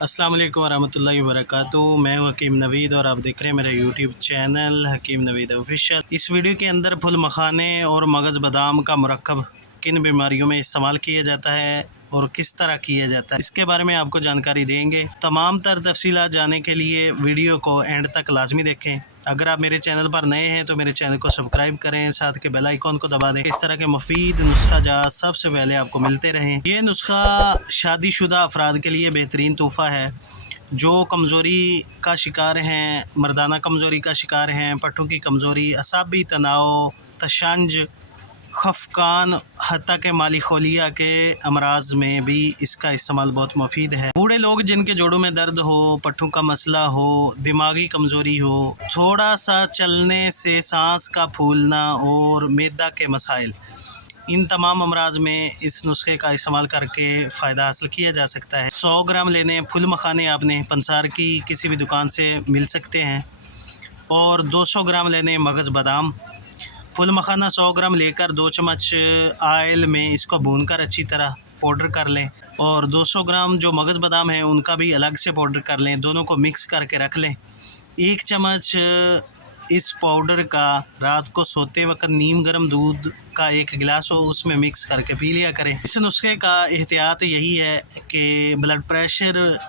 अस्सलाम वालेकुम वरहमतुल्लाहि वबरकातुहू। मैं हूं हकीम नवीद और आप देख रहे हैं मेरा यूट्यूब चैनल हकीम नवीद ऑफिशियल। इस वीडियो के अंदर फुल मखाने और मगज़ बादाम का मुरक्कब किन बीमारियों में इस्तेमाल किया जाता है और किस तरह किया जाता है, इसके बारे में आपको जानकारी देंगे। तमाम तर तफसीलात जानने के लिए वीडियो को एंड तक लाजमी देखें। अगर आप मेरे चैनल पर नए हैं तो मेरे चैनल को सब्सक्राइब करें, साथ के बेल आइकॉन को दबा दें। इस तरह के मुफीद नुस्खा जात सबसे पहले आपको मिलते रहें। ये नुस्खा शादीशुदा अफराद के लिए बेहतरीन तोहफ़ा है जो कमज़ोरी का शिकार हैं, मर्दाना कमज़ोरी का शिकार हैं, पट्टों की कमज़ोरी, असाबी तनाव, तशंज, खफकान, हत्ता के माली खोलिया के अमराज में भी इसका इस्तेमाल बहुत मुफीद है। बूढ़े लोग जिनके जोड़ों में दर्द हो, पट्टों का मसला हो, दिमागी कमज़ोरी हो, थोड़ा सा चलने से सांस का फूलना और मैदा के मसाइल, इन तमाम अमराज में इस नुस्खे का इस्तेमाल करके फ़ायदा हासिल किया जा सकता है। 100 ग्राम लेने फुल मखाने आपने पंसार की किसी भी दुकान से मिल सकते हैं और 200 ग्राम लेने मगज़ बादाम। फुल मखाना 100 ग्राम लेकर 2 चम्मच ऑयल में इसको भूनकर अच्छी तरह पाउडर कर लें और 200 ग्राम जो मगज़ बादाम है उनका भी अलग से पाउडर कर लें। दोनों को मिक्स करके रख लें। 1 चम्मच इस पाउडर का रात को सोते वक्त नीम गर्म दूध का 1 गिलास हो उसमें मिक्स करके पी लिया करें। इस नुस्खे का एहतियात यही है कि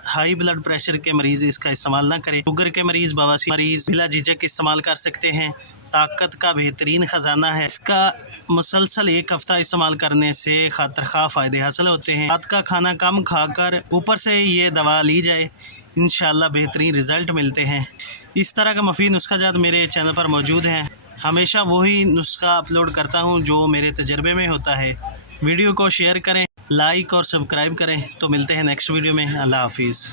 हाई ब्लड प्रेशर के मरीज़ इसका इस्तेमाल ना करें। शुगर के मरीज़, बवासीर मरीज़ बिला झिझक इस्तेमाल कर सकते हैं। ताकत का बेहतरीन ख़जाना है। इसका मुसलसल 1 हफ़्ता इस्तेमाल करने से खातिर फ़ायदे हासिल होते हैं। रात का खाना कम खाकर ऊपर से ये दवा ली जाए, इंशाअल्लाह बेहतरीन रिज़ल्ट मिलते हैं। इस तरह का मुफीद नुस्खा जात मेरे चैनल पर मौजूद हैं। हमेशा वही नुस्खा अपलोड करता हूँ जो मेरे तजर्बे में होता है। वीडियो को शेयर करें, लाइक और सब्सक्राइब करें। तो मिलते हैं नेक्स्ट वीडियो में। अल्लाह हाफिज़।